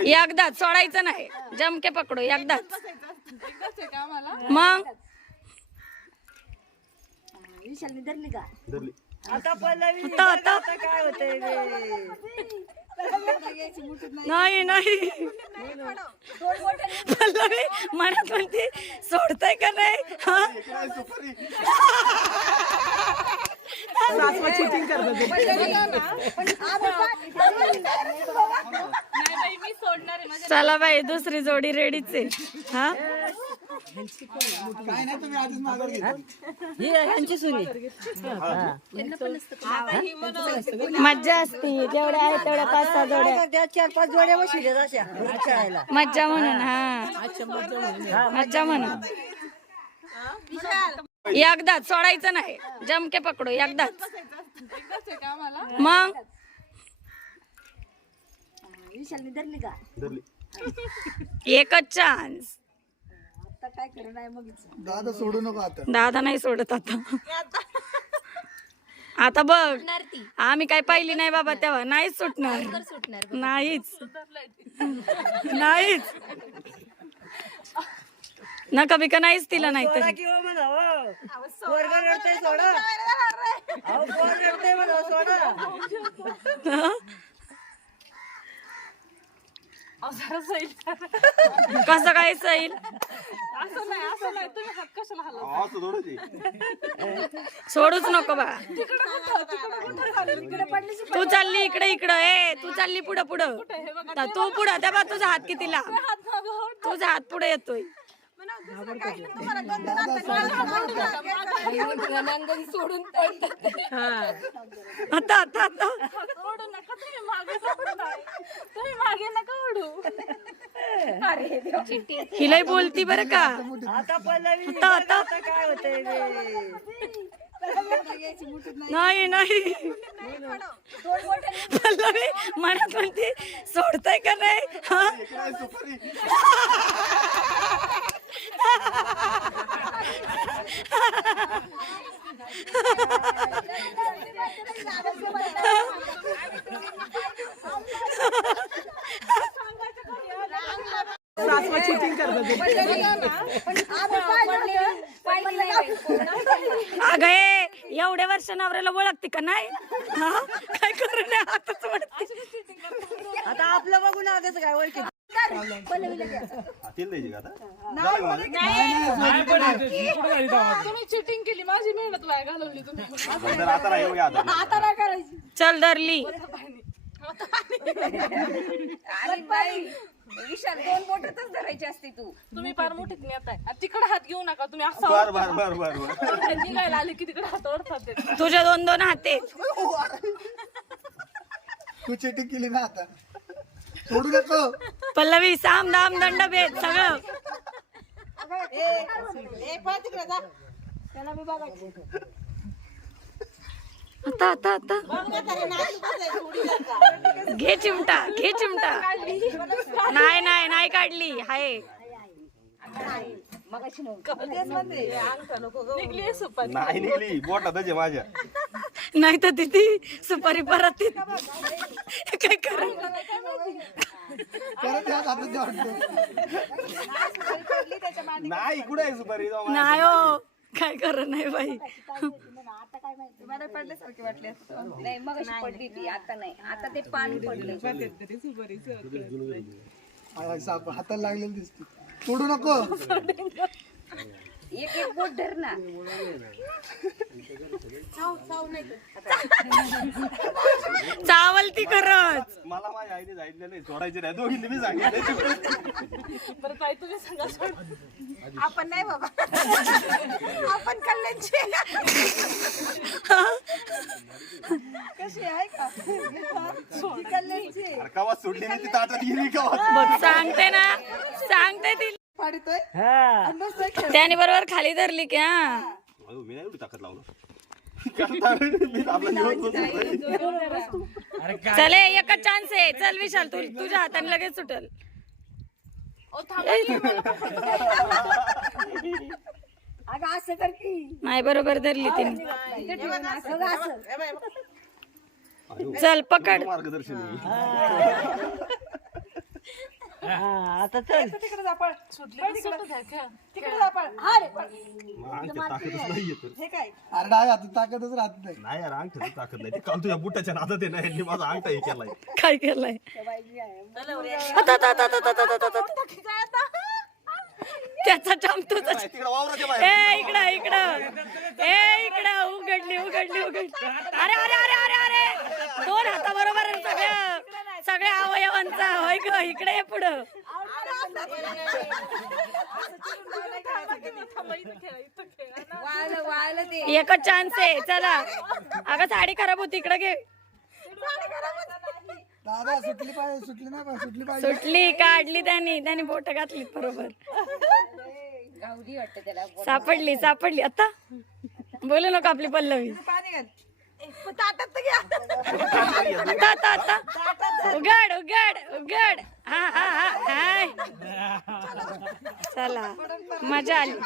एकदाच सोडायचं नाही जमके पकडू एकदाच एकदाच आहे का आम्हाला मग विशालने धरली का धरली आता पल्लवी आता आता आता काय होतंय? नाही नाही पल्लवी म्हणत म्हणते सोडताय का नाही हा? चला बाई दुसरी जोडी रेडीच आहे. हा? काय नाही तुम्ही आधीच माघार घेतली. ही? ह्यांची सुनी मज्जा असते. जेवढ्या आहे तेवढ्या पाच सहा जोड्या. त्या चार पाच जोड्या बसले मज्जा म्हणून हा. मज्जा म्हणून. एकदाच सोडायचं नाही. जमके पकडू एकदाच. मग? विशालने धरली का? धरली. एकच चान्स आता काय करू नाही मग हिचं. दादा सोडू नको आता. दादा नाही सोडत आता. आता बघ. आम्ही काय पाहिली नाही बाबा तेव्हा. नाहीच सुटणार. नाहीच. नाहीच. नका बिका नाहीच तिला नाही तरी किंवा म्हणा. पोरग रडतंय सोडा. अहो पोर रडतंय म्हणा सोडा. कसं काय सैल? असं नाही असं नाही. तुम्ही हात कशाला हलवता? असं. सोडूच नको बा. तू चालली इकडे इकडं. ए तू चालली पुढं पुढं. ता- तू पुढं. त्या बा तुझा हात किती लांब तुझा हात पुढे येतोय. आता आता आता ओढू नका तुम्ही मागे पडताय. तुम्ही मागे नका ओढू हिलाही बोलती बरं का? आता पल्लवी आता आता. आता काय होतंय? नाही नाही. पल्लवी म्हणत म्हणते सोडताय का नाही? हा? काय सुपारी अगं ए, एवढ्या वर्ष नवऱ्याला ओळखते का नाही? हा? काय करू नये हातच आता आपलं बघून आगच काय ओळखी तेल द्यायची का आता? झालं का माझं? तुम्ही चिटिंग केली. माझी मेहनत वाया घालवली तुम्ही. बरं, तर आता नाही बघा आता. चल धरली. विशाल दोन बोटातच धरायची असते तू. तुम्ही फार मोठीत नेताय तिकडे हात घेऊ नका तुम्ही असं बर बर बर बर बर. निघायला आले की तिकडे हात ओढतात ते. तुझ्या दोन दोन हाते. तू चिटिंग केली ना आता. सोडू नको पल्लवी साम दाम दंड भेद सगळं. आता आता आता. घे चिमटा घे चिमटा. नाही नाही नाही काढली. हाय. नाही निघली बोटातच आहे माझ्या. नाही तर तिथे सुपारी परत येते. काय कर. नाही कुठे आहे सुपारी. नाही हो. काय कर नाही बाई. मला पडल्यासारखे वाटले नाही मग पडली ती आता नाही. आता ते पाणी पडलं हाताला लागलेली दिसते सोडू नको एक एक बोट धर ना चावल ती खरंच मला माझ्या आईने सांगितलं नाही सोडायचे नाही. दोघींनी मी सांगितलं. बरं ताई तुम्ही सांगा सोड. आपण नाही बाबा. आपण कल्याणचे कशी आहे का ती कल्याणची अरे कवा सोडली मी ती ताटात गेली कवा बघ सांगते ना. सांगते ती. पाडतोय हा. त्याने बरोबर खाली धरली की हा. मी नाही एवढी ताकद लावलं. चले एकच चान्स आहे चल विशाल तू तुझ्या हाताने लगेच सुटल नाही बरोबर धरली तिने चल पकड मार्गदर्शन. हा आता चल. तिकडे जा पळ. सुटली की सुटू द्या, खेळ. तिकडे जा पळ. हा रे पळ. मग अंगठ्यात ताकदच नाहीये तर हे काय? अरे डाय हाती ताकदच राहत नाही. नाही यार अंगठ्यात ताकद नाही. ते काल तुझ्या बुटाच्या नादात आहे ना यांनी माझा अंगठा हे केलाय. काय केलंय? आता, आता, आता, आता, आता, आता, आता. त्याचा चमतोच तिकडे वावराच्या बाहेर. ए इकडं इकडं. ए इकडं. उघडली उघडली उघडली. अरे अरे अरे दोन हाता बरोबर आहे सगळं सगळ्या अवयवांचा होय ग इकडे पुढं. ना. एकच चान्स आहे चला. अगं साडी खराब होती इकडे घे. दादा सुटली पाहिजे सुटली पाहिजे सुटली पाहिजे. सुटली काढली त्यांनी त्यांनी बोट घातली बरोबर. गावडी वाटतं त्याला सापडली सापडली. आता? बोलू नको आपली पल्लवी. पाणी घाल. ताटात तर घ्या आता? आता आता. उघड उघड उघड. हा हा हा हाय. चला. मजा आली.